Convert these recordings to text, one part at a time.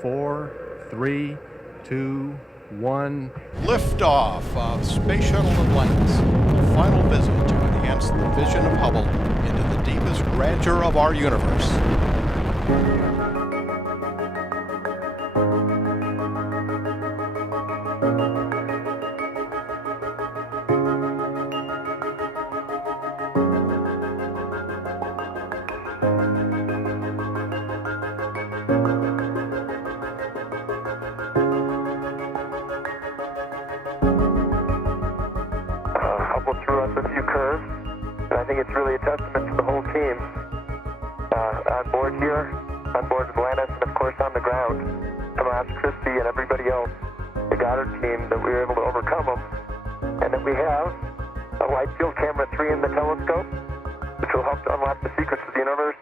4, 3, 2, 1. Liftoff of Space Shuttle Atlantis, the final visit to enhance the vision of Hubble into the deepest grandeur of our universe. Hubble threw us a few curves, and I think it's really a testament to the whole team on board here, on board Atlantis, and of course on the ground, Tomas, Christie, and everybody else, the Goddard team, that we were able to overcome them, and that we have a wide field camera 3 in the telescope, which will help to unlock the secrets of the universe.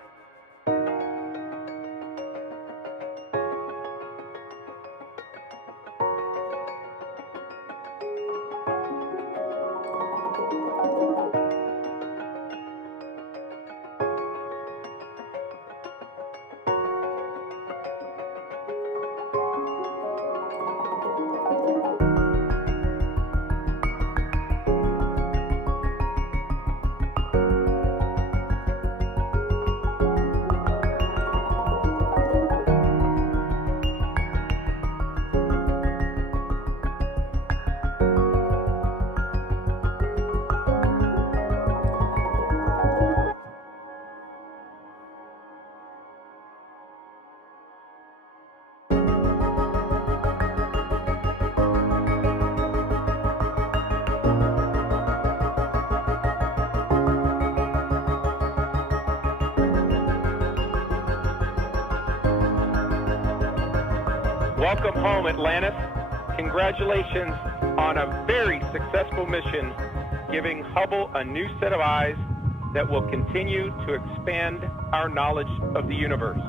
Welcome home, Atlantis. Congratulations on a very successful mission, giving Hubble a new set of eyes that will continue to expand our knowledge of the universe.